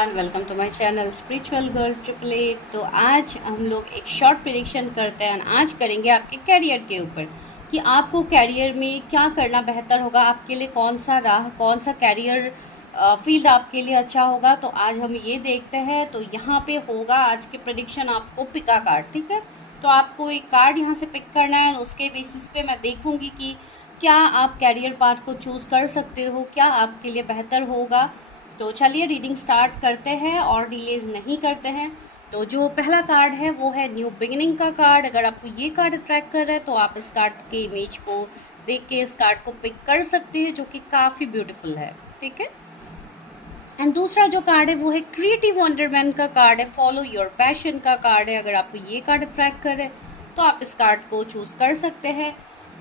Everyone, welcome to my channel spiritual girl 888। तो आज हम लोग एक शॉर्ट प्रेडिक्शन करते हैं। आज करेंगे आपके कैरियर के ऊपर कि आपको कैरियर में क्या करना बेहतर होगा, आपके लिए कौन सा राह, कौन सा कैरियर फील्ड आपके लिए अच्छा होगा। तो आज हम ये देखते हैं। तो यहाँ पे होगा आज के प्रेडिक्शन, आपको पिका कार्ड, ठीक है। तो आपको एक कार्ड यहाँ से पिक करना है, उसके बेसिस पे मैं देखूँगी कि क्या आप कैरियर पाथ को चूज़ कर सकते हो, क्या आपके लिए बेहतर होगा। तो चलिए रीडिंग स्टार्ट करते हैं और डिलेज नहीं करते हैं। तो जो पहला कार्ड है वो है न्यू बिगिनिंग का कार्ड। अगर आपको ये कार्ड अट्रैक्ट कर रहा है तो आप इस कार्ड के इमेज को देख के इस कार्ड को पिक कर सकते हैं, जो कि काफ़ी ब्यूटीफुल है, ठीक है। एंड दूसरा जो कार्ड है वो है क्रिएटिव वंडरमैन का कार्ड है, फॉलो योर पैशन का कार्ड है। अगर आपको ये कार्ड अट्रैक्ट करे तो आप इस कार्ड को चूज़ कर सकते हैं।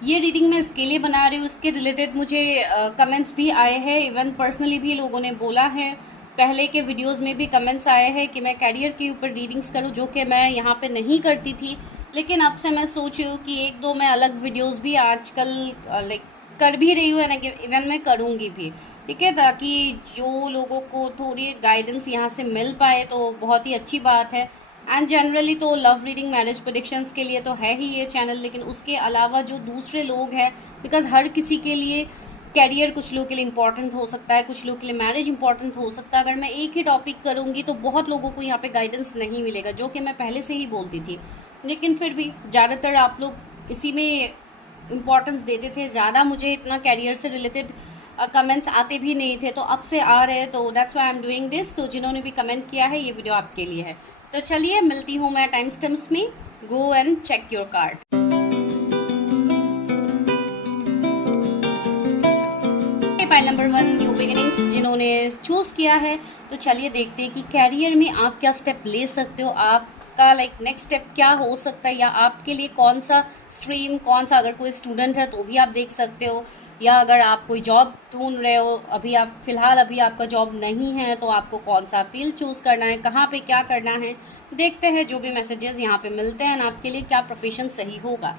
ये रीडिंग मैं इसके लिए बना रही हूँ, इसके रिलेटेड मुझे कमेंट्स भी आए हैं, इवन पर्सनली भी लोगों ने बोला है, पहले के वीडियोस में भी कमेंट्स आए हैं कि मैं कैरियर के ऊपर रीडिंग्स करूँ, जो कि मैं यहाँ पे नहीं करती थी। लेकिन अब से मैं सोच रही हूँ कि एक दो मैं अलग वीडियोस भी आजकल लाइक कर भी रही हूँ, इवन मैं करूँगी भी, ठीक है, ताकि जो लोगों को थोड़ी गाइडेंस यहाँ से मिल पाए तो बहुत ही अच्छी बात है। एंड जनरली तो लव रीडिंग, मैरिज प्रेडिक्शंस के लिए तो है ही ये चैनल, लेकिन उसके अलावा जो दूसरे लोग हैं, बिकॉज हर किसी के लिए कैरियर कुछ लोगों के लिए इंपॉर्टेंट हो सकता है, कुछ लोगों के लिए मैरिज इंपॉर्टेंट हो सकता है। अगर मैं एक ही टॉपिक करूँगी तो बहुत लोगों को यहाँ पे गाइडेंस नहीं मिलेगा, जो कि मैं पहले से ही बोलती थी। लेकिन फिर भी ज़्यादातर आप लोग इसी में इम्पोर्टेंस देते थे, ज़्यादा मुझे इतना कैरियर से रिलेटेड कमेंट्स आते भी नहीं थे, तो अब से आ रहे हैं, तो that's why I am doing this. तो जिन्होंने भी कमेंट किया है, ये वीडियो आपके लिए है। तो चलिए मिलती हूँ मैं टाइम स्टैम्प्स में। Go and check your card. Pile number 1 new beginnings जिन्होंने चूज किया है, तो चलिए देखते हैं कि कैरियर में आप क्या स्टेप ले सकते हो, आपका लाइक नेक्स्ट स्टेप क्या हो सकता है, या आपके लिए कौन सा स्ट्रीम, कौन सा, अगर कोई स्टूडेंट है तो भी आप देख सकते हो, या अगर आप कोई जॉब ढूंढ रहे हो, अभी आप फिलहाल अभी आपका जॉब नहीं है, तो आपको कौन सा फील्ड चूज़ करना है, कहाँ पे क्या करना है। देखते हैं जो भी मैसेजेस यहाँ पे मिलते हैं आपके लिए क्या प्रोफेशन सही होगा।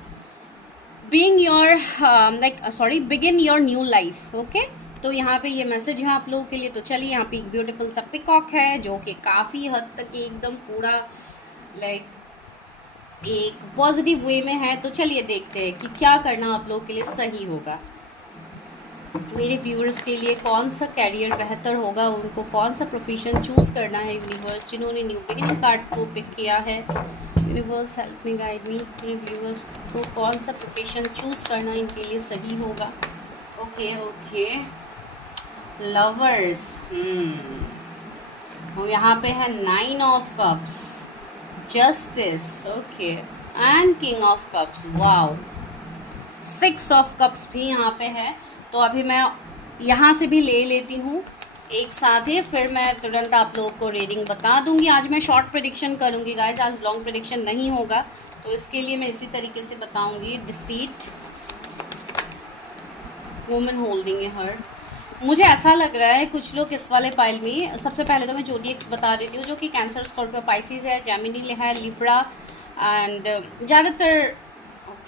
Being your begin your new life, okay. तो यहाँ पे ये मैसेज है आप लोगों के लिए। तो चलिए, यहाँ पे एक ब्यूटीफुल सा पिकॉक है, जो कि काफ़ी हद तक एकदम पूरा लाइक एक पॉजिटिव वे में है। तो चलिए देखते हैं कि क्या करना आप लोगों के लिए सही होगा। मेरे व्यूअर्स के लिए कौन सा कैरियर बेहतर होगा, उनको कौन सा प्रोफेशन चूज़ करना है। यूनिवर्स जिन्होंने न्यू बिगिनिंग कार्ड को पिक किया है, universe help me guide me, मेरे व्यूअर्स को कौन सा प्रोफेशन चूज़ करना इनके लिए सही होगा। ओके ओके, लवर्स, यहाँ पे है 9 of cups, justice, okay, and king of cups, wow, 6 of cups भी यहाँ पे है। तो अभी मैं यहाँ से भी ले लेती हूँ एक साथ ही, फिर मैं तुरंत आप लोगों को रीडिंग बता दूंगी। आज मैं शॉर्ट प्रेडिक्शन करूँगी गाइज, आज लॉन्ग प्रेडिक्शन नहीं होगा, तो इसके लिए मैं इसी तरीके से बताऊंगी। Deceit, woman holding a heart. मुझे ऐसा लग रहा है कुछ लोग इस वाले पाइल में, सबसे पहले तो मैं ज़ोडिएक्स बता देती हूँ, जो कि कैंसर, स्कॉर्पियो, पाइसिस है, जेमिनी है, लिब्रा, एंड ज़्यादातर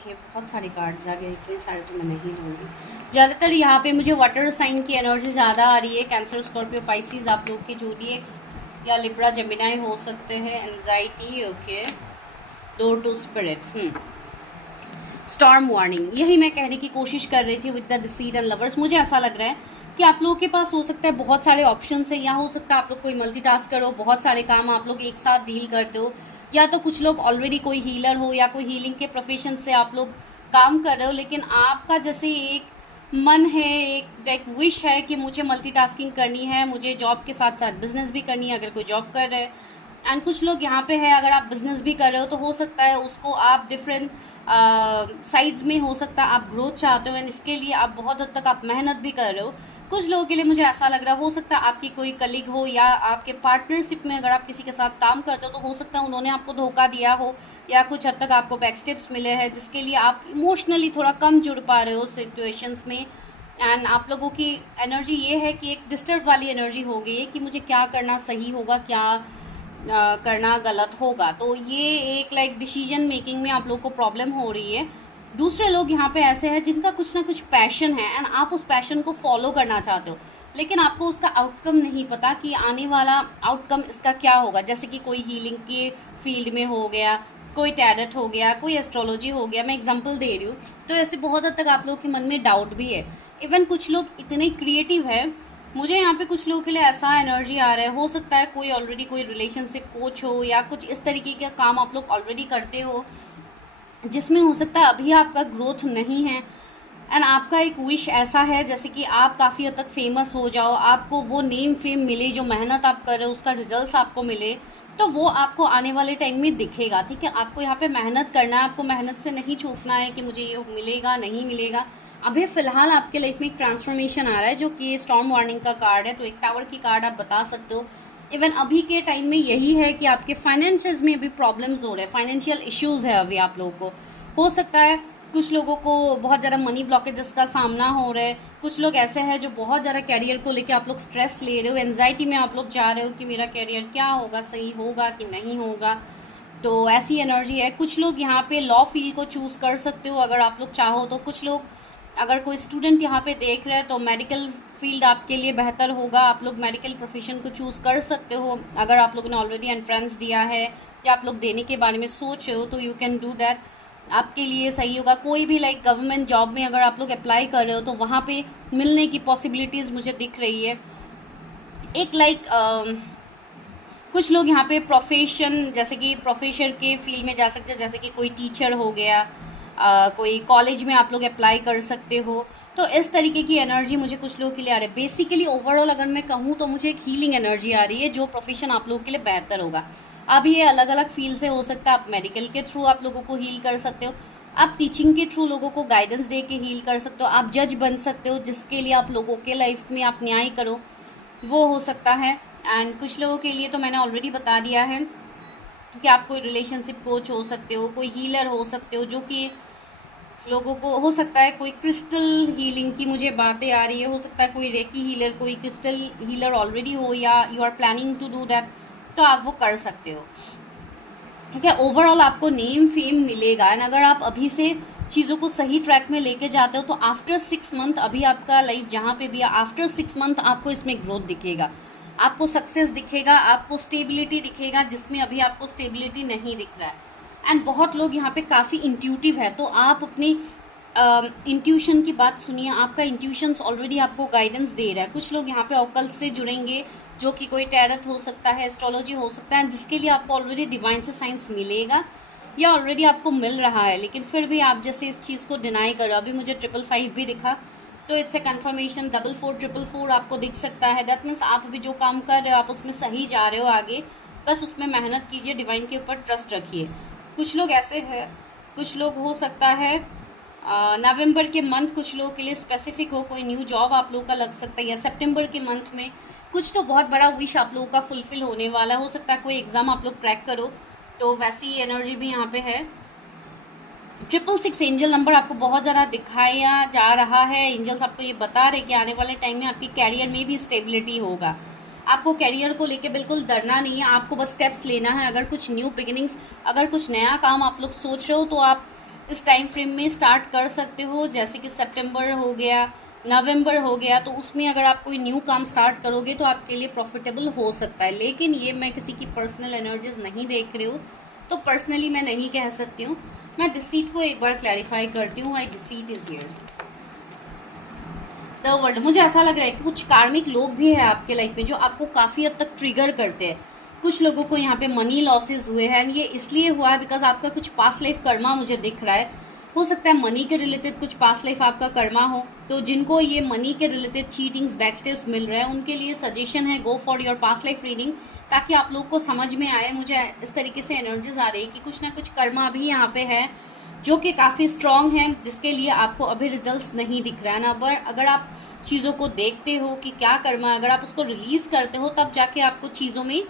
बहुत सारे कार्ड्स आ गए, इतने सारे तो मैं नहीं लूँगी। ज़्यादातर यहाँ पे मुझे वाटर साइन की एनर्जी ज़्यादा आ रही है। कैंसर, स्कॉर्पियो, पाइसिस आप लोग की ज़ोडिएक्स, या लिब्रा, जेमिनी हो सकते हैं। Anxiety, okay, door to spirit, storm warning, यही मैं कहने की कोशिश कर रही थी with the deceit and lovers. मुझे ऐसा लग रहा है कि आप लोगों के पास हो सकता है बहुत सारे ऑप्शन है, या हो सकता है आप लोग कोई मल्टीटास्कर हो, बहुत सारे काम आप लोग एक साथ डील करते हो, या तो कुछ लोग ऑलरेडी कोई हीलर हो, या कोई हीलिंग के प्रोफेशन से आप लोग काम कर रहे हो, लेकिन आपका जैसे एक मन है, एक विश है कि मुझे मल्टीटास्किंग करनी है, मुझे जॉब के साथ साथ बिजनेस भी करनी है, अगर कोई जॉब कर रहे हैं। एंड कुछ लोग यहाँ पे है, अगर आप बिजनेस भी कर रहे हो तो हो सकता है उसको आप डिफरेंट साइड्स में, हो सकता है आप ग्रोथ चाहते हो, एंड इसके लिए आप बहुत हद तक आप मेहनत भी कर रहे हो। कुछ लोगों के लिए मुझे ऐसा लग रहा है, हो सकता है आपकी कोई कलीग हो, या आपके पार्टनरशिप में अगर आप किसी के साथ काम करते हो तो हो सकता है उन्होंने आपको धोखा दिया हो, या कुछ हद तक आपको बैक स्टेप्स मिले हैं, जिसके लिए आप इमोशनली थोड़ा कम जुड़ पा रहे हो सिचुएशंस में। एंड आप लोगों की एनर्जी ये है कि एक डिस्टर्ब वाली एनर्जी हो गई है कि मुझे क्या करना सही होगा, क्या करना गलत होगा। तो ये एक लाइक डिसीजन मेकिंग में आप लोग को प्रॉब्लम हो रही है। दूसरे लोग यहाँ पे ऐसे हैं जिनका कुछ ना कुछ पैशन है, एंड आप उस पैशन को फॉलो करना चाहते हो। लेकिन आपको उसका आउटकम नहीं पता कि आने वाला आउटकम इसका क्या होगा। जैसे कि कोई हीलिंग के फील्ड में हो गया, कोई टैरेट हो गया, कोई एस्ट्रोलॉजी हो गया, मैं एग्जांपल दे रही हूँ। तो ऐसे बहुत हद तक आप लोग के मन में डाउट भी है। इवन कुछ लोग इतने क्रिएटिव है, मुझे यहाँ पे कुछ लोगों के लिए ऐसा एनर्जी आ रहा है, हो सकता है कोई ऑलरेडी कोई रिलेशनशिप कोच हो या कुछ इस तरीके का काम आप लोग ऑलरेडी करते हो, जिसमें हो सकता है अभी आपका ग्रोथ नहीं है। एंड आपका एक विश ऐसा है जैसे कि आप काफ़ी हद तक फेमस हो जाओ, आपको वो नेम फेम मिले, जो मेहनत आप कर रहे हो उसका रिजल्ट्स आपको मिले, तो वो आपको आने वाले टाइम में दिखेगा। ठीक है, आपको यहाँ पे मेहनत करना है, आपको मेहनत से नहीं छूटना है कि मुझे ये मिलेगा नहीं मिलेगा। अभी फ़िलहाल आपके लाइफ में एक ट्रांसफॉर्मेशन आ रहा है जो कि स्टॉर्म वार्निंग का कार्ड है, तो एक टावर की कार्ड आप बता सकते हो। इवन अभी के टाइम में यही है कि आपके फाइनेंशियल्स में अभी प्रॉब्लम्स हो रहे हैं, फाइनेंशियल इश्यूज़ है अभी आप लोगों को। हो सकता है कुछ लोगों को बहुत ज़्यादा मनी ब्लॉकेजेस का सामना हो रहा है। कुछ लोग ऐसे हैं जो बहुत ज़्यादा कैरियर को लेकर आप लोग स्ट्रेस ले रहे हो, एंजाइटी में आप लोग जा रहे हो कि मेरा कैरियर क्या होगा, सही होगा कि नहीं होगा। तो ऐसी एनर्जी है। कुछ लोग यहाँ पे लॉ फील्ड को चूज़ कर सकते हो अगर आप लोग चाहो तो। कुछ लोग, अगर कोई स्टूडेंट यहाँ पे देख रहे हैं तो मेडिकल फील्ड आपके लिए बेहतर होगा, आप लोग मेडिकल प्रोफेशन को चूज़ कर सकते हो। अगर आप लोगों ने ऑलरेडी एंट्रेंस दिया है या आप लोग देने के बारे में सोच रहे हो तो यू कैन डू दैट, आपके लिए सही होगा। कोई भी लाइक गवर्नमेंट जॉब में अगर आप लोग अप्लाई कर रहे हो तो वहाँ पे मिलने की पॉसिबिलिटीज़ मुझे दिख रही है। एक लाइक कुछ लोग यहाँ पे प्रोफेशन, जैसे कि प्रोफेसर के फील्ड में जा सकते हैं, जैसे कि कोई टीचर हो गया, कोई कॉलेज में आप लोग अप्लाई कर सकते हो। तो इस तरीके की एनर्जी मुझे कुछ लोगों के लिए आ रही है। बेसिकली ओवरऑल अगर मैं कहूँ तो मुझे एक हीलिंग एनर्जी आ रही है, जो प्रोफेशन आप लोगों के लिए बेहतर होगा। अब ये अलग अलग फील्ड से हो सकता है, आप मेडिकल के थ्रू आप लोगों को हील कर सकते हो, आप टीचिंग के थ्रू लोगों को गाइडेंस दे के हील कर सकते हो, आप जज बन सकते हो जिसके लिए आप लोगों के लाइफ में आप न्याय करो, वो हो सकता है। एंड कुछ लोगों के लिए तो मैंने ऑलरेडी बता दिया है कि आप कोई रिलेशनशिप कोच हो सकते हो, कोई हीलर हो सकते हो, जो कि लोगों को हो सकता है कोई क्रिस्टल हीलिंग की मुझे बातें आ रही है, हो सकता है कोई रेकी हीलर, कोई क्रिस्टल हीलर ऑलरेडी हो या you are planning to do that, तो आप वो कर सकते हो। ठीक है, ओवरऑल आपको नेम फेम मिलेगा। एंड अगर आप अभी से चीज़ों को सही ट्रैक में लेके जाते हो तो आफ्टर 6 मंथ, अभी आपका लाइफ जहाँ पे भी है, आफ्टर 6 मंथ आपको इसमें ग्रोथ दिखेगा, आपको सक्सेस दिखेगा, आपको स्टेबिलिटी दिखेगा, जिसमें अभी आपको स्टेबिलिटी नहीं दिख रहा है। एंड बहुत लोग यहाँ पे काफ़ी इंट्यूटिव है, तो आप अपनी इंट्यूशन की बात सुनिए, आपका इंट्यूशंस ऑलरेडी आपको गाइडेंस दे रहा है। कुछ लोग यहाँ पे ऑकल्ट से जुड़ेंगे, जो कि कोई टैरट हो सकता है, एस्ट्रोलॉजी हो सकता है, जिसके लिए आपको ऑलरेडी डिवाइन से साइंस मिलेगा या ऑलरेडी आपको मिल रहा है, लेकिन फिर भी आप जैसे इस चीज़ को डिनाई करो। अभी मुझे 555 भी दिखा, तो इट्स ए कन्फर्मेशन। 4444 आपको दिख सकता है, दैट मीन्स आप अभी जो काम कर रहे हो आप उसमें सही जा रहे हो आगे, बस उसमें मेहनत कीजिए, डिवाइन के ऊपर ट्रस्ट रखिए। कुछ लोग ऐसे हैं, कुछ लोग हो सकता है नवंबर के मंथ कुछ लोगों के लिए स्पेसिफिक हो, कोई न्यू जॉब आप लोगों का लग सकता है, या सितंबर के मंथ में कुछ तो बहुत बड़ा विश आप लोगों का फुलफिल होने वाला हो सकता है, कोई एग्ज़ाम आप लोग क्रैक करो, तो वैसी एनर्जी भी यहाँ पे है। 666 एंजल नंबर आपको बहुत ज़्यादा दिखाया जा रहा है। एंजल्स आपको ये बता रहे कि आने वाले टाइम में आपकी कैरियर में भी स्टेबिलिटी होगा। आपको कैरियर को लेके बिल्कुल डरना नहीं है, आपको बस स्टेप्स लेना है। अगर कुछ न्यू बिगिनिंग्स, अगर कुछ नया काम आप लोग सोच रहे हो तो आप इस टाइम फ्रेम में स्टार्ट कर सकते हो, जैसे कि सितंबर हो गया, नवंबर हो गया, तो उसमें अगर आप कोई न्यू काम स्टार्ट करोगे तो आपके लिए प्रॉफिटेबल हो सकता है। लेकिन ये मैं किसी की पर्सनल एनर्जीज नहीं देख रही हूँ, तो पर्सनली मैं नहीं कह सकती हूँ। मैं डिसीट को एक बार क्लैरिफाई करती हूँ, I deceit is here the world. मुझे ऐसा लग रहा है कि कुछ कार्मिक लोग भी हैं आपके लाइफ में जो आपको काफ़ी हद तक ट्रिगर करते हैं। कुछ लोगों को यहाँ पे मनी लॉसेस हुए हैं, ये इसलिए हुआ है बिकॉज आपका कुछ पास्ट लाइफ कर्मा मुझे दिख रहा है। हो सकता है मनी के रिलेटेड कुछ पास्ट लाइफ आपका कर्मा हो, तो जिनको ये मनी के रिलेटेड चीटिंग्स, बैकस्टेप्स मिल रहे हैं, उनके लिए सजेशन है go for your past life reading, ताकि आप लोग को समझ में आए। मुझे इस तरीके से एनर्जीज आ रही है कि कुछ ना कुछ कर्मा भी यहाँ पे है जो कि काफ़ी स्ट्रॉन्ग है, जिसके लिए आपको अभी रिजल्ट्स नहीं दिख रहा है ना। पर अगर आप चीज़ों को देखते हो कि क्या कर्मा, अगर आप उसको रिलीज़ करते हो तब जाके आपको चीज़ों में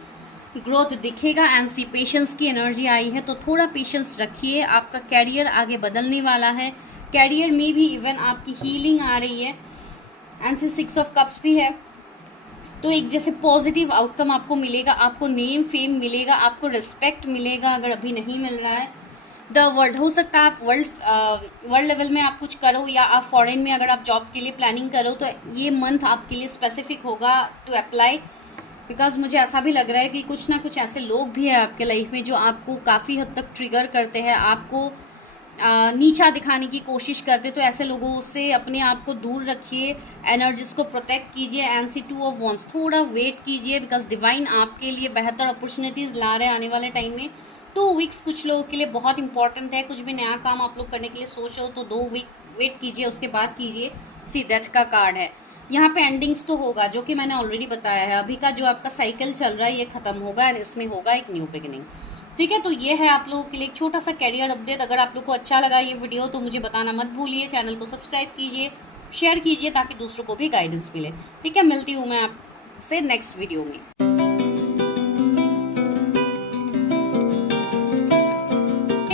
ग्रोथ दिखेगा। एंड सी पेशेंस की एनर्जी आई है, तो थोड़ा पेशेंस रखिए, आपका कैरियर आगे बदलने वाला है। कैरियर में भी इवन आपकी हीलिंग आ रही है। एंड सी 6 ऑफ कप्स भी है, तो एक जैसे पॉजिटिव आउटकम आपको मिलेगा, आपको नेम फेम मिलेगा, आपको रिस्पेक्ट मिलेगा अगर अभी नहीं मिल रहा है। The world. हो सकता है आप वर्ल्ड लेवल में आप कुछ करो, या आप फॉरेन में अगर आप जॉब के लिए प्लानिंग करो तो ये मंथ आपके लिए स्पेसिफिक होगा टू अप्लाई। बिकॉज मुझे ऐसा भी लग रहा है कि कुछ ना कुछ ऐसे लोग भी हैं आपके लाइफ में जो आपको काफ़ी हद तक ट्रिगर करते हैं, आपको नीचा दिखाने की कोशिश करते। तो ऐसे लोगों से अपने आप को दूर रखिए, एनर्जीज को प्रोटेक्ट कीजिए। NC2 ऑफ वॉन्स, थोड़ा वेट कीजिए बिकॉज डिवाइन आपके लिए बेहतर अपॉर्चुनिटीज़ ला रहे हैं आने वाले टाइम में। 2 वीक्स कुछ लोगों के लिए बहुत इंपॉर्टेंट है। कुछ भी नया काम आप लोग करने के लिए सोच रहे हो तो 2 वीक वेट कीजिए, उसके बाद कीजिए। सी डेथ का कार्ड है यहाँ पे। एंडिंग्स तो होगा, जो कि मैंने ऑलरेडी बताया है। अभी का जो आपका साइकिल चल रहा है ये खत्म होगा और इसमें होगा एक न्यू बिगिनिंग। ठीक है, तो ये है आप लोगों के लिए एक छोटा सा कैरियर अपडेट। अगर आप लोग को अच्छा लगा ये वीडियो तो मुझे बताना मत भूलिए। चैनल को सब्सक्राइब कीजिए, शेयर कीजिए ताकि दूसरों को भी गाइडेंस मिले। ठीक है, मिलती हूँ मैं आपसे नेक्स्ट वीडियो में।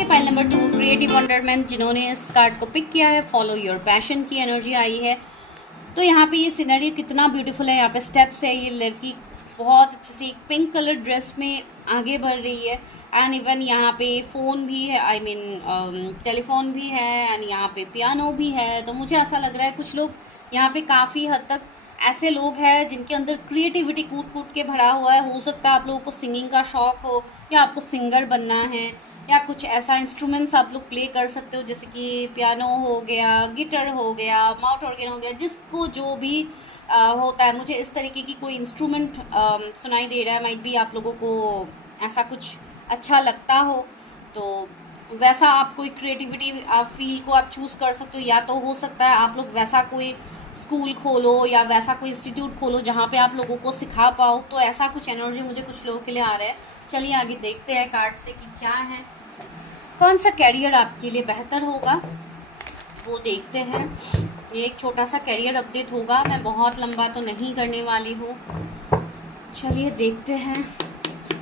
File number 2, creative wonderman. जिन्होंने इस कार्ड को पिक किया है, फॉलो योर पैशन की एनर्जी आई है। तो यहाँ पे ये सिनेरियो कितना ब्यूटीफुल है। यहाँ पे स्टेप्स है, ये लड़की बहुत अच्छे से एक पिंक कलर ड्रेस में आगे बढ़ रही है। एंड इवन यहाँ पे फ़ोन भी है, आई मीन टेलीफोन भी है, एंड यहाँ पे पियानो भी है। तो मुझे ऐसा लग रहा है कुछ लोग यहाँ पे काफ़ी हद तक ऐसे लोग हैं जिनके अंदर क्रिएटिविटी कूट कूट के भरा हुआ है। हो सकता है आप लोगों को सिंगिंग का शौक हो, या आपको सिंगर बनना है, या कुछ ऐसा इंस्ट्रूमेंट्स आप लोग प्ले कर सकते हो, जैसे कि पियानो हो गया, गिटार हो गया, माउथ ऑर्गन हो गया, जिसको जो भी होता है। मुझे इस तरीके की कोई इंस्ट्रूमेंट सुनाई दे रहा है। माइट भी आप लोगों को ऐसा कुछ अच्छा लगता हो तो वैसा आप कोई क्रिएटिविटी फील को आप चूज़ कर सकते हो। या तो हो सकता है आप लोग वैसा कोई स्कूल खोलो या वैसा कोई इंस्टीट्यूट खोलो जहाँ पे आप लोगों को सिखा पाओ। तो ऐसा कुछ एनर्जी मुझे कुछ लोगों के लिए आ रहा है। चलिए आगे देखते हैं कार्ड से कि क्या है, कौन सा कैरियर आपके लिए बेहतर होगा वो देखते हैं। ये एक छोटा सा कैरियर अपडेट होगा, मैं बहुत लंबा तो नहीं करने वाली हूँ। चलिए देखते हैं।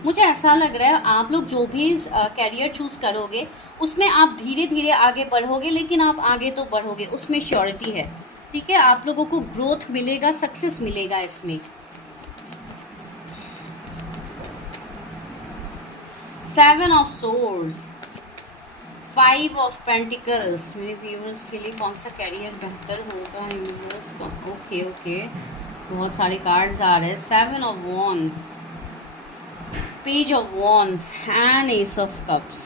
मुझे ऐसा लग रहा है आप लोग जो भी कैरियर चूज़ करोगे उसमें आप धीरे धीरे आगे बढ़ोगे, लेकिन आप आगे तो बढ़ोगे, उसमें श्योरिटी है। ठीक है, आप लोगों को ग्रोथ मिलेगा, सक्सेस मिलेगा इसमें। 7 ऑफ सोर्ड्स, 5 ऑफ पेंटिकल्स। मेरे व्यूअर्स के लिए कौन सा कैरियर बेहतर होगा यूनिवर्स का? ओके, बहुत सारे कार्ड्स आ रहे हैं। 7 of wands, page of wands and S of cups.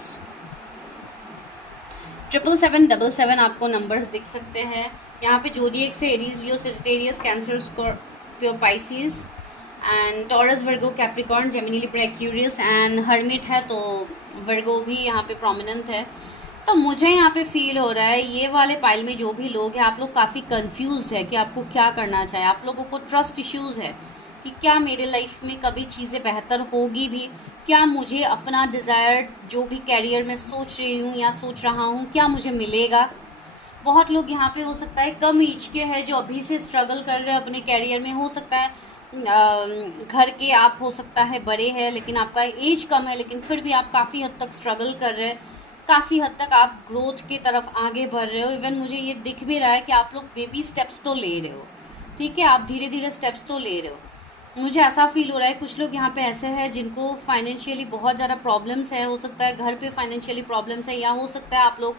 777 आपको नंबर्स दिख सकते हैं यहाँ पे। जोडिएक से Aries, Leo, Sagittarius, cancer, Scorpio, Pisces and taurus, Virgo, Capricorn, Gemini, Libra, Aquarius and hermit है। तो वर्गो भी यहाँ पे प्रोमिनेंट है। तो मुझे यहाँ पे फील हो रहा है ये वाले पाइल में जो भी लोग हैं, आप लोग काफ़ी कंफ्यूज्ड है कि आपको क्या करना चाहिए। आप लोगों को ट्रस्ट इश्यूज़ है कि क्या मेरे लाइफ में कभी चीज़ें बेहतर होगी भी, क्या मुझे अपना डिज़ायर जो भी कैरियर में सोच रही हूँ या सोच रहा हूँ क्या मुझे मिलेगा। बहुत लोग यहाँ पे हो सकता है कम एज के हैं जो अभी से स्ट्रगल कर रहे हैं अपने कैरियर में। हो सकता है घर के आप हो सकता है बड़े हैं लेकिन आपका एज कम है, लेकिन फिर भी आप काफ़ी हद तक स्ट्रगल कर रहे हैं, काफ़ी हद तक आप ग्रोथ की तरफ आगे बढ़ रहे हो। इवन मुझे ये दिख भी रहा है कि आप लोग बेबी स्टेप्स तो ले रहे हो। ठीक है, आप धीरे धीरे स्टेप्स तो ले रहे हो। मुझे ऐसा फील हो रहा है कुछ लोग यहाँ पे ऐसे हैं जिनको फाइनेंशियली बहुत ज़्यादा प्रॉब्लम्स है। हो सकता है घर पे फाइनेंशियली प्रॉब्लम्स है, या हो सकता है आप लोग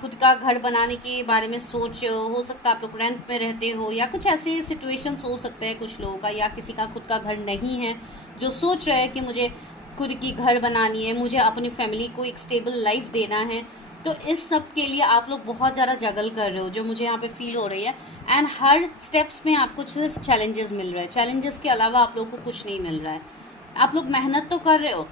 खुद का घर बनाने के बारे में सोच, हो सकता है आप लोग रेंट में रहते हो, या कुछ ऐसे सिचुएशंस हो सकते हैं कुछ लोगों का, या किसी का खुद का घर नहीं है जो सोच रहे हैं कि मुझे खुद की घर बनानी है, मुझे अपनी फैमिली को एक स्टेबल लाइफ देना है। तो इस सब के लिए आप लोग बहुत ज़्यादा जगल कर रहे हो, जो मुझे यहाँ पे फील हो रही है। एंड हर स्टेप्स में आपको सिर्फ चैलेंजेस मिल रहे हैं, चैलेंजेस के अलावा आप लोग को कुछ नहीं मिल रहा है। आप लोग मेहनत तो कर रहे हो,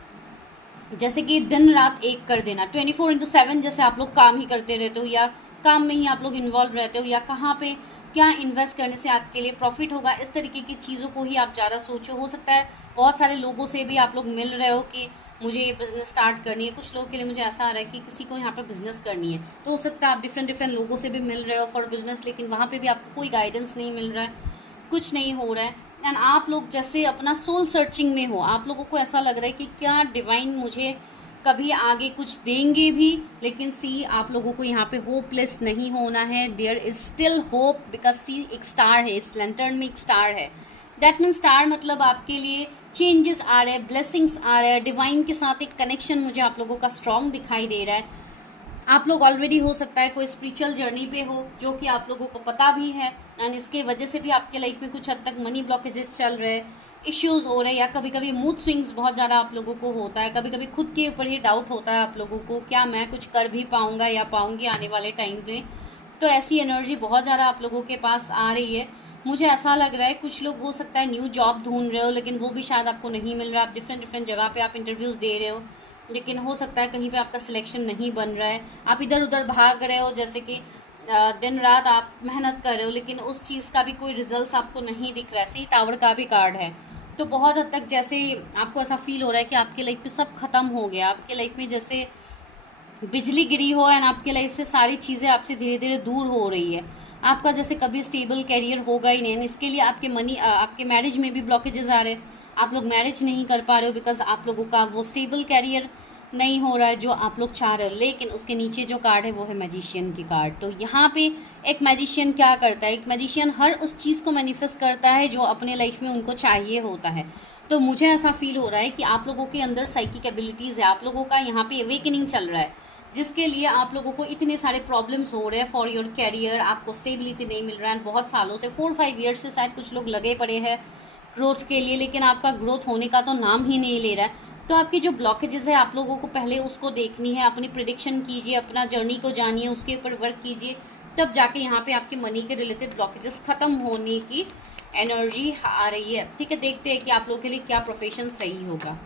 जैसे कि दिन रात एक कर देना, 24/7 जैसे आप लोग काम ही करते रहते हो, या काम में ही आप लोग इन्वॉल्व रहते हो, या कहाँ पे क्या इन्वेस्ट करने से आपके लिए प्रॉफिट होगा, इस तरीके की चीज़ों को ही आप ज़्यादा सोचो। हो सकता है बहुत सारे लोगों से भी आप लोग मिल रहे हो कि मुझे ये बिज़नेस स्टार्ट करनी है। कुछ लोगों के लिए मुझे ऐसा आ रहा है कि किसी को यहाँ पर बिज़नेस करनी है, तो हो सकता है आप डिफरेंट लोगों से भी मिल रहे हो फॉर बिज़नेस, लेकिन वहाँ पे भी आपको कोई गाइडेंस नहीं मिल रहा है, कुछ नहीं हो रहा है। एंड आप लोग जैसे अपना सोल सर्चिंग में हो, आप लोगों को ऐसा लग रहा है कि क्या डिवाइन मुझे कभी आगे कुछ देंगे भी, लेकिन सी आप लोगों को यहाँ पे होपलेस नहीं होना है। There is still hope, because she एक स्टार है, इस लैंटर्न में एक स्टार है। दैट मीन्स स्टार मतलब आपके लिए चेंजेस आ रहे हैं, ब्लेसिंग्स आ रहे हैं, डिवाइन के साथ एक कनेक्शन मुझे आप लोगों का स्ट्रांग दिखाई दे रहा है। आप लोग ऑलरेडी हो सकता है कोई स्पिरिचुअल जर्नी पे हो जो कि आप लोगों को पता भी है, एंड इसके वजह से भी आपके लाइफ में कुछ हद तक मनी ब्लॉकेजेस चल रहे हैं, इश्यूज हो रहे हैं, या कभी कभी मूड स्विंग्स बहुत ज़्यादा आप लोगों को होता है, कभी कभी खुद के ऊपर ही डाउट होता है आप लोगों को, क्या मैं कुछ कर भी पाऊंगा या पाऊंगी आने वाले टाइम में। तो ऐसी एनर्जी बहुत ज़्यादा आप लोगों के पास आ रही है। मुझे ऐसा लग रहा है कुछ लोग हो सकता है न्यू जॉब ढूंढ रहे हो, लेकिन वो भी शायद आपको नहीं मिल रहा। आप डिफरेंट डिफरेंट जगह पे आप इंटरव्यूज़ दे रहे हो, लेकिन हो सकता है कहीं पे आपका सिलेक्शन नहीं बन रहा है। आप इधर उधर भाग रहे हो, जैसे कि दिन रात आप मेहनत कर रहे हो, लेकिन उस चीज़ का भी कोई रिजल्ट आपको नहीं दिख रहा है। सी टावर का भी कार्ड है, तो बहुत हद तक जैसे आपको ऐसा फील हो रहा है कि आपके लाइफ में सब खत्म हो गया, आपके लाइफ में जैसे बिजली गिरी हो, एंड आपके लाइफ से सारी चीज़ें आपसे धीरे धीरे दूर हो रही है। आपका जैसे कभी स्टेबल कैरियर होगा ही नहीं, इसके लिए आपके आपके मैरिज में भी ब्लॉकेजेस आ रहे हैं। आप लोग मैरिज नहीं कर पा रहे हो बिकॉज आप लोगों का वो स्टेबल कैरियर नहीं हो रहा है जो आप लोग चाह रहे हो। लेकिन उसके नीचे जो कार्ड है वो है मैजिशियन की कार्ड। तो यहाँ पे एक मैजिशियन क्या करता है, एक मैजिशियन हर उस चीज़ को मैनिफेस्ट करता है जो अपने लाइफ में उनको चाहिए होता है। तो मुझे ऐसा फील हो रहा है कि आप लोगों के अंदर साइकिक एबिलिटीज़ है, आप लोगों का यहाँ पे अवेकनिंग चल रहा है, जिसके लिए आप लोगों को इतने सारे प्रॉब्लम्स हो रहे हैं फॉर योर कैरियर। आपको स्टेबिलिटी नहीं मिल रहा है, बहुत सालों से 4-5 ईयर्स से शायद कुछ लोग लगे पड़े हैं ग्रोथ के लिए, लेकिन आपका ग्रोथ होने का तो नाम ही नहीं ले रहा है। तो आपकी जो ब्लॉकेजेस है आप लोगों को पहले उसको देखनी है, अपनी प्रिडिक्शन कीजिए, अपना जर्नी को जानिए, उसके ऊपर वर्क कीजिए, तब जाके यहाँ पे आपके मनी के रिलेटेड ब्लॉकेजेस खत्म होने की एनर्जी आ रही है। ठीक है, देखते हैं कि आप लोगों के लिए क्या प्रोफेशन सही होगा।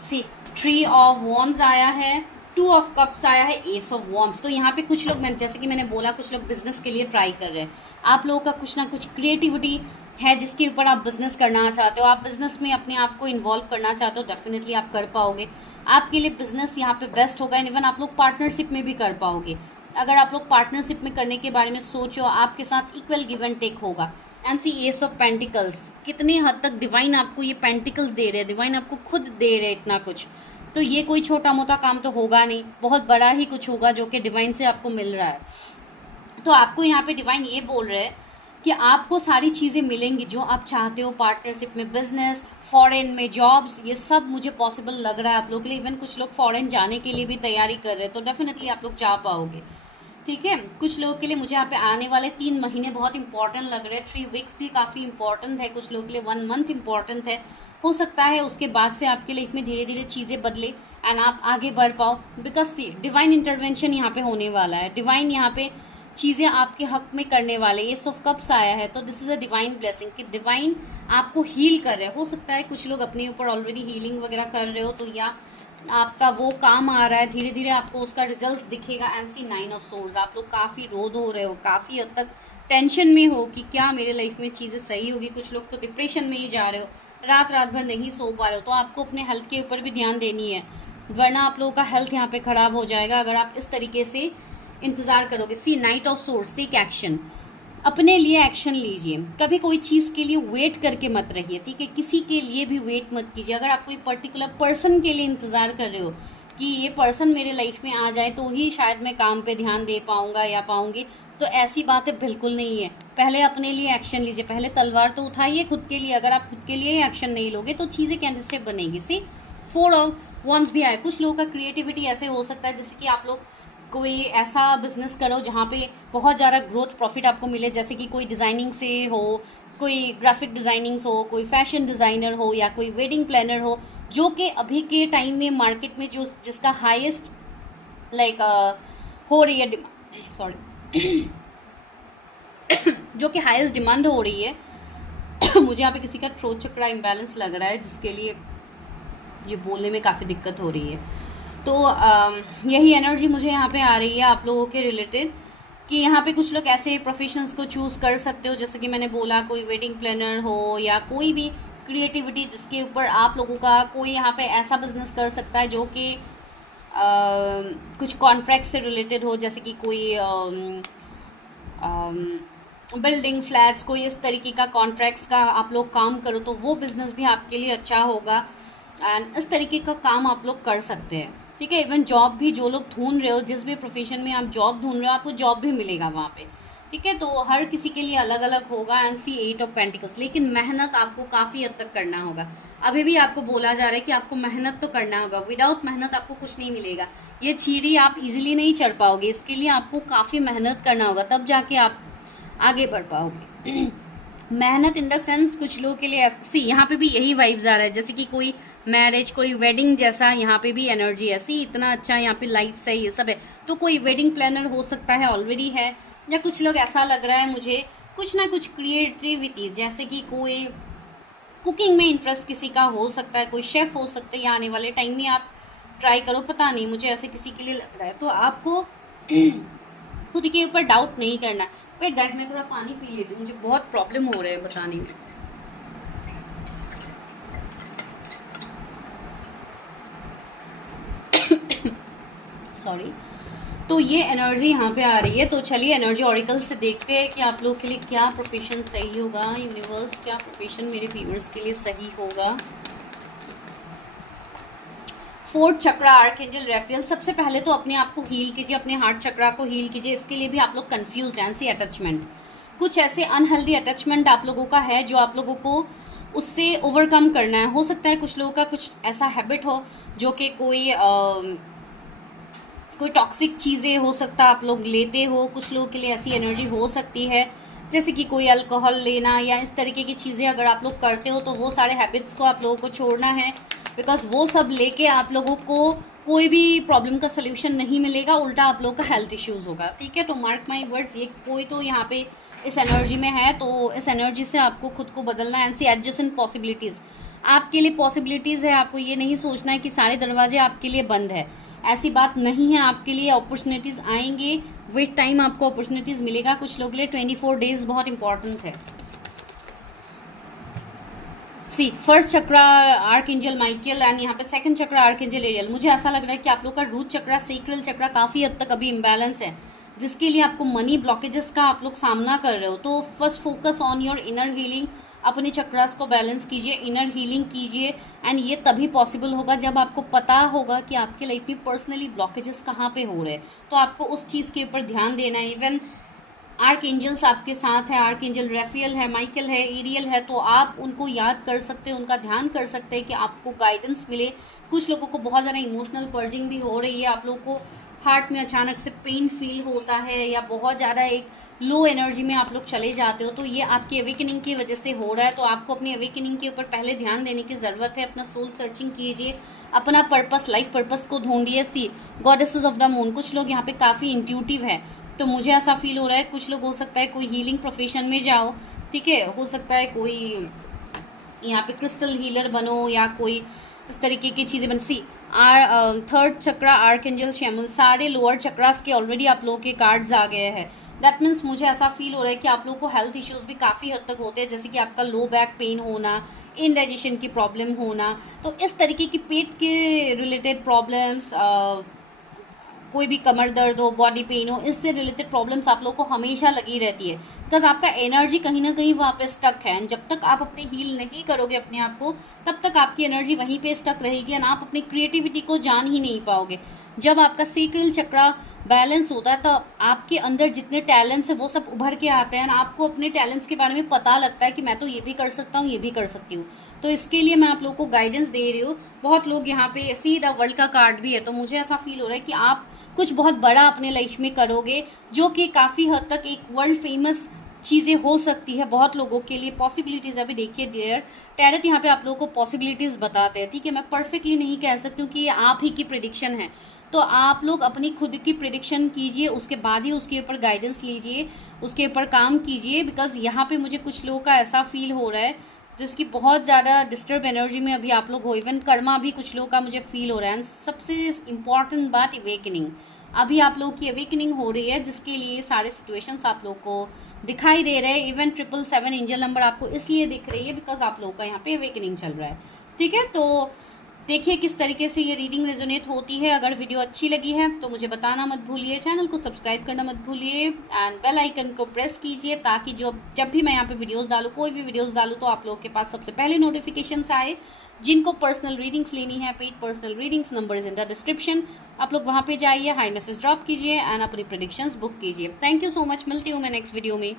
सी 3 ऑफ वॉन्ड्स आया है, 2 ऑफ कप्स आया है, एस ऑफ वॉन्ड्स। तो यहाँ पे कुछ लोग, जैसे कि मैंने बोला, कुछ लोग बिजनेस के लिए ट्राई कर रहे हैं। आप लोगों का कुछ ना कुछ क्रिएटिविटी है जिसके ऊपर आप बिजनेस करना चाहते हो, आप बिजनेस में अपने आप को इन्वॉल्व करना चाहते हो, डेफिनेटली आप कर पाओगे। आपके लिए बिजनेस यहाँ पे बेस्ट होगा, इवन आप लोग पार्टनरशिप में भी कर पाओगे। अगर आप लोग पार्टनरशिप में करने के बारे में सोचो, आपके साथ इक्वल गिव एंड टेक होगा। And see ace of pentacles, कितने हद तक डिवाइन आपको ये पेंटिकल्स दे रहे हैं, डिवाइन आपको खुद दे रहे हैं इतना कुछ। तो ये कोई छोटा मोटा काम तो होगा नहीं, बहुत बड़ा ही कुछ होगा जो कि डिवाइन से आपको मिल रहा है। तो आपको यहाँ पे डिवाइन ये बोल रहे हैं कि आपको सारी चीज़ें मिलेंगी जो आप चाहते हो, पार्टनरशिप में बिजनेस, फॉरेन में जॉब्स, ये सब मुझे पॉसिबल लग रहा है आप लोगों के लिए। इवन कुछ लोग फॉरेन जाने के लिए भी तैयारी कर रहे हैं, तो डेफिनेटली आप लोग जा पाओगे। ठीक है, कुछ लोगों के लिए मुझे यहाँ पे आने वाले 3 महीने बहुत इंपॉर्टेंट लग रहे हैं। 3 वीक्स भी काफ़ी इंपॉर्टेंट है, कुछ लोगों के लिए 1 मंथ इंपॉर्टेंट है। हो सकता है उसके बाद से आपके लाइफ में धीरे धीरे चीज़ें बदले एंड आप आगे बढ़ पाओ, बिकॉज डिवाइन इंटरवेंशन यहाँ पे होने वाला है। डिवाइन यहाँ पे चीज़ें आपके हक में करने वाले। एस ऑफ कप्स आया है, तो this is a divine blessing कि डिवाइन आपको हील कर रहे हैं। हो सकता है कुछ लोग अपने ऊपर ऑलरेडी हीलिंग वगैरह कर रहे हो, तो या आपका वो काम आ रहा है, धीरे धीरे आपको उसका रिजल्ट दिखेगा। एंड सी 9 ऑफ सोर्ड्स, आप लोग काफ़ी रोध हो रहे हो, काफ़ी हद तक टेंशन में हो कि क्या मेरे लाइफ में चीज़ें सही होगी। कुछ लोग तो डिप्रेशन में ही जा रहे हो, रात रात भर नहीं सो पा रहे हो। तो आपको अपने हेल्थ के ऊपर भी ध्यान देनी है, वरना आप लोगों का हेल्थ यहाँ पे ख़राब हो जाएगा अगर आप इस तरीके से इंतज़ार करोगे। See knight of swords, take action, अपने लिए एक्शन लीजिए। कभी कोई चीज़ के लिए वेट करके मत रहिए, ठीक है, किसी के लिए भी वेट मत कीजिए। अगर आप कोई पर्टिकुलर पर्सन के लिए इंतज़ार कर रहे हो कि ये पर्सन मेरे लाइफ में आ जाए तो ही शायद मैं काम पे ध्यान दे पाऊँगा या पाऊँगी, तो ऐसी बातें बिल्कुल नहीं है। पहले अपने लिए एक्शन लीजिए, पहले तलवार तो उठाइए खुद के लिए। अगर आप खुद के लिए एक्शन नहीं लोगे तो चीज़ें कैसे बनेगी। सी 4 ऑफ वॉन्ड्स भी आए। कुछ लोगों का क्रिएटिविटी ऐसे हो सकता है जैसे कि आप लोग कोई ऐसा बिजनेस करो जहाँ पे बहुत ज़्यादा ग्रोथ प्रॉफिट आपको मिले, जैसे कि कोई डिज़ाइनिंग से हो, कोई ग्राफिक डिज़ाइनिंग हो, कोई फैशन डिज़ाइनर हो, या कोई वेडिंग प्लानर हो, जो कि अभी के टाइम में मार्केट में जो जिसका हाईएस्ट लाइक हो रही है, सॉरी जो कि हाईएस्ट डिमांड हो रही है। मुझे यहाँ पे किसी का थ्रोट चक्रा इम्बैलेंस लग रहा है, जिसके लिए ये बोलने में काफ़ी दिक्कत हो रही है। तो यही एनर्जी मुझे यहाँ पे आ रही है आप लोगों के रिलेटेड कि यहाँ पे कुछ लोग ऐसे प्रोफेशंस को चूज़ कर सकते हो, जैसे कि मैंने बोला कोई वेडिंग प्लानर हो या कोई भी क्रिएटिविटी जिसके ऊपर आप लोगों का कोई यहाँ पे ऐसा बिजनेस कर सकता है जो कि कुछ कॉन्ट्रैक्ट से रिलेटेड हो, जैसे कि कोई बिल्डिंग फ्लैट्स, कोई इस तरीके का कॉन्ट्रैक्ट्स का आप लोग काम करो तो वो बिज़नेस भी आपके लिए अच्छा होगा। एंड इस तरीके का काम आप लोग कर सकते हैं, ठीक है। इवन जॉब भी जो लोग ढूंढ रहे हो, जिस भी प्रोफेशन में आप जॉब ढूंढ रहे हो, आपको जॉब भी मिलेगा वहाँ पे। ठीक है, तो हर किसी के लिए अलग अलग होगा। एंड सी 8 ऑफ पेंटिकल्स, लेकिन मेहनत आपको काफ़ी हद तक करना होगा। अभी भी आपको बोला जा रहा है कि आपको मेहनत तो करना होगा, विदाउट मेहनत आपको कुछ नहीं मिलेगा। ये सीढ़ी आप इजीली नहीं चढ़ पाओगे, इसके लिए आपको काफ़ी मेहनत करना होगा, तब जाके आप आगे बढ़ पाओगे। मेहनत इन द सेंस कुछ लोगों के लिए सी यहाँ पे भी यही वाइब्स आ रहा है, जैसे कि कोई मैरिज, कोई वेडिंग जैसा यहाँ पे भी एनर्जी है। सी इतना अच्छा यहाँ पे लाइट्स है, ये सब है, तो कोई वेडिंग प्लानर हो सकता है, ऑलरेडी है, या कुछ लोग ऐसा लग रहा है मुझे कुछ ना कुछ क्रिएटिविटी, जैसे कि कोई कुकिंग में इंटरेस्ट किसी का हो सकता है, कोई शेफ हो सकता है, या आने वाले टाइम में आप ट्राई करो, पता नहीं, मुझे ऐसे किसी के लिए लग रहा है। तो आपको खुद के ऊपर डाउट नहीं करना। वेट गाइस, मैं थोड़ा पानी पी लेती हूँ, मुझे बहुत प्रॉब्लम हो रहा है बताने में। सॉरी। तो ये एनर्जी यहाँ पे आ रही है, तो चलिए एनर्जी ऑरिकल से देखते हैं कि आप लोग के लिए क्या प्रोफेशन सही होगा, यूनिवर्स क्या प्रोफेशन मेरे व्यूअर्स के लिए सही होगा। फोर्थ चक्रा आर्कएंजल रेफियल। सबसे पहले तो अपने आप को हील कीजिए, अपने हार्ट चक्रा को हील कीजिए। इसके लिए भी आप लोग कंफ्यूज हैं, सी अटैचमेंट, कुछ ऐसे अनहेल्दी अटैचमेंट आप लोगों का है जो आप लोगों को उससे ओवरकम करना है। हो सकता है कुछ लोगों का कुछ ऐसा हैबिट हो जो कि कोई टॉक्सिक चीज़ें हो सकता है आप लोग लेते हो, कुछ लोगों के लिए ऐसी एनर्जी हो सकती है, जैसे कि कोई अल्कोहल लेना या इस तरीके की चीज़ें अगर आप लोग करते हो तो वो सारे हैबिट्स को आप लोगों को छोड़ना है, बिकॉज वो सब लेके आप लोगों को कोई भी प्रॉब्लम का सोल्यूशन नहीं मिलेगा, उल्टा आप लोगों का हेल्थ इश्यूज़ होगा। ठीक है, तो मार्क माई वर्ड्स, ये कोई तो यहाँ पे इस एनर्जी में है, तो इस एनर्जी से आपको खुद को बदलना है। एंड सी एडजस्टेंट पॉसिबिलिटीज़, आपके लिए पॉसिबिलिटीज़ है, आपको ये नहीं सोचना है कि सारे दरवाजे आपके लिए बंद है, ऐसी बात नहीं है। आपके लिए अपॉर्चुनिटीज़ आएंगे, विद टाइम आपको अपॉर्चुनिटीज़ मिलेगा। कुछ लोगों के लिए 24 डेज बहुत इंपॉर्टेंट है। See first chakra archangel Michael and यहाँ पे सेकंड चक्रा आर्कएंजल एरियल। मुझे ऐसा लग रहा है कि आप लोग का रूट चक्रा, सेक्रल चक्रा काफ़ी हद तक अभी इम्बैलेंस है, जिसके लिए आपको मनी ब्लॉकेजेस का आप लोग सामना कर रहे हो। तो first focus on your inner healing, अपने चक्रास को बैलेंस कीजिए, इनर हीलिंग कीजिए। एंड ये तभी पॉसिबल होगा जब आपको पता होगा कि आपके लाइफ में पर्सनली ब्लॉकेजेस कहाँ पे हो रहे हैं, तो आपको उस चीज़ के ऊपर ध्यान देना है। इवन आर्क एंजल्स आपके साथ है, आर्क एंजल रेफियल है, माइकल है, एरियल है, तो आप उनको याद कर सकते हैं, उनका ध्यान कर सकते हैं कि आपको गाइडेंस मिले। कुछ लोगों को बहुत ज़्यादा इमोशनल पर्जिंग भी हो रही है, आप लोगों को हार्ट में अचानक से पेन फील होता है, या बहुत ज़्यादा एक लो एनर्जी में आप लोग चले जाते हो, तो ये आपकी अवेकनिंग की वजह से हो रहा है। तो आपको अपनी अवेकनिंग के ऊपर पहले ध्यान देने की ज़रूरत है, अपना सोल सर्चिंग कीजिए, अपना पर्पस, लाइफ पर्पस को ढूंढिए। सी गॉडेसेस ऑफ द मून, कुछ लोग यहाँ पे काफ़ी इंट्यूटिव है, तो मुझे ऐसा फील हो रहा है। कुछ लोग हो सकता है कोई हीलिंग प्रोफेशन में जाओ, ठीक है, हो सकता है कोई यहाँ पे क्रिस्टल हीलर बनो, या कोई इस तरीके की चीज़ें बन। सी थर्ड चक्रा आर्कएंजल शैमुल, सारे लोअर चक्रास के ऑलरेडी आप लोगों के कार्ड्स आ गए हैं। दैट मीन्स मुझे ऐसा फील हो रहा है कि आप लोगों को हेल्थ इश्यूज भी काफ़ी हद तक होते हैं, जैसे कि आपका लो बैक पेन होना, इनडाइजेशन की प्रॉब्लम होना, तो इस तरीके की पेट के रिलेटेड प्रॉब्लम्स, कोई भी कमर दर्द हो, बॉडी पेन हो, इससे रिलेटेड प्रॉब्लम्स आप लोग को हमेशा लगी रहती है, बिकॉज आपका एनर्जी कहीं ना कहीं वहाँ पे स्टक है। एंड जब तक आप अपने हील नहीं करोगे अपने आप को, तब तक आपकी एनर्जी वहीं पे स्टक रहेगी एंड आप अपनी क्रिएटिविटी को जान ही नहीं पाओगे। जब आपका सेक्रल चक्रा बैलेंस होता है तो आपके अंदर जितने टैलेंट्स हैं वो सब उभर के आते हैं, आपको अपने टैलेंट्स के बारे में पता लगता है कि मैं तो ये भी कर सकता हूँ, ये भी कर सकती हूँ। तो इसके लिए मैं आप लोगों को गाइडेंस दे रही हूँ। बहुत लोग यहाँ पे सीधा वर्ल्ड का कार्ड भी है, तो मुझे ऐसा फील हो रहा है कि आप कुछ बहुत बड़ा अपने लाइफ में करोगे, जो कि काफ़ी हद तक एक वर्ल्ड फेमस चीज़ें हो सकती है बहुत लोगों के लिए। पॉसिबिलिटीज़ अभी देखिए डियर टैरेट यहाँ पे आप लोगों को पॉसिबिलिटीज़ बताते हैं, ठीक है। मैं परफेक्टली नहीं कह सकती हूँ कि ये आप ही की प्रिडिक्शन है, तो आप लोग अपनी खुद की प्रिडिक्शन कीजिए, उसके बाद ही उसके ऊपर गाइडेंस लीजिए, उसके ऊपर काम कीजिए। बिकॉज यहाँ पे मुझे कुछ लोगों का ऐसा फील हो रहा है जिसकी बहुत ज़्यादा डिस्टर्ब एनर्जी में अभी आप लोग हो। इवन कर्मा भी कुछ लोगों का मुझे फील हो रहा है। सबसे इम्पॉर्टेंट बात अवेकनिंग, अभी आप लोग की अवेकनिंग हो रही है, जिसके लिए सारे सिचुएशंस आप लोग को दिखाई दे रहे हैं। इवन 777 एंजल नंबर आपको इसलिए दिख रही है बिकॉज आप लोगों का यहाँ पे अवेकनिंग चल रहा है, ठीक है। तो देखिए किस तरीके से ये रीडिंग रेजोनेट होती है। अगर वीडियो अच्छी लगी है तो मुझे बताना मत भूलिए, चैनल को सब्सक्राइब करना मत भूलिए एंड बेल आइकन को प्रेस कीजिए, ताकि जब भी मैं यहाँ पे वीडियोस डालूँ, कोई भी वीडियोस डालूँ, तो आप लोगों के पास सबसे पहले नोटिफिकेशंस आए। जिनको पर्सनल रीडिंग्स लेनी है, paid personal readings, number is in the description, आप लोग वहाँ पे जाइए, हाई मैसेज ड्रॉप कीजिए एंड अपनी प्रेडिक्शंस बुक कीजिए। थैंक यू सो मच, मिलती हूँ मैं नेक्स्ट वीडियो में।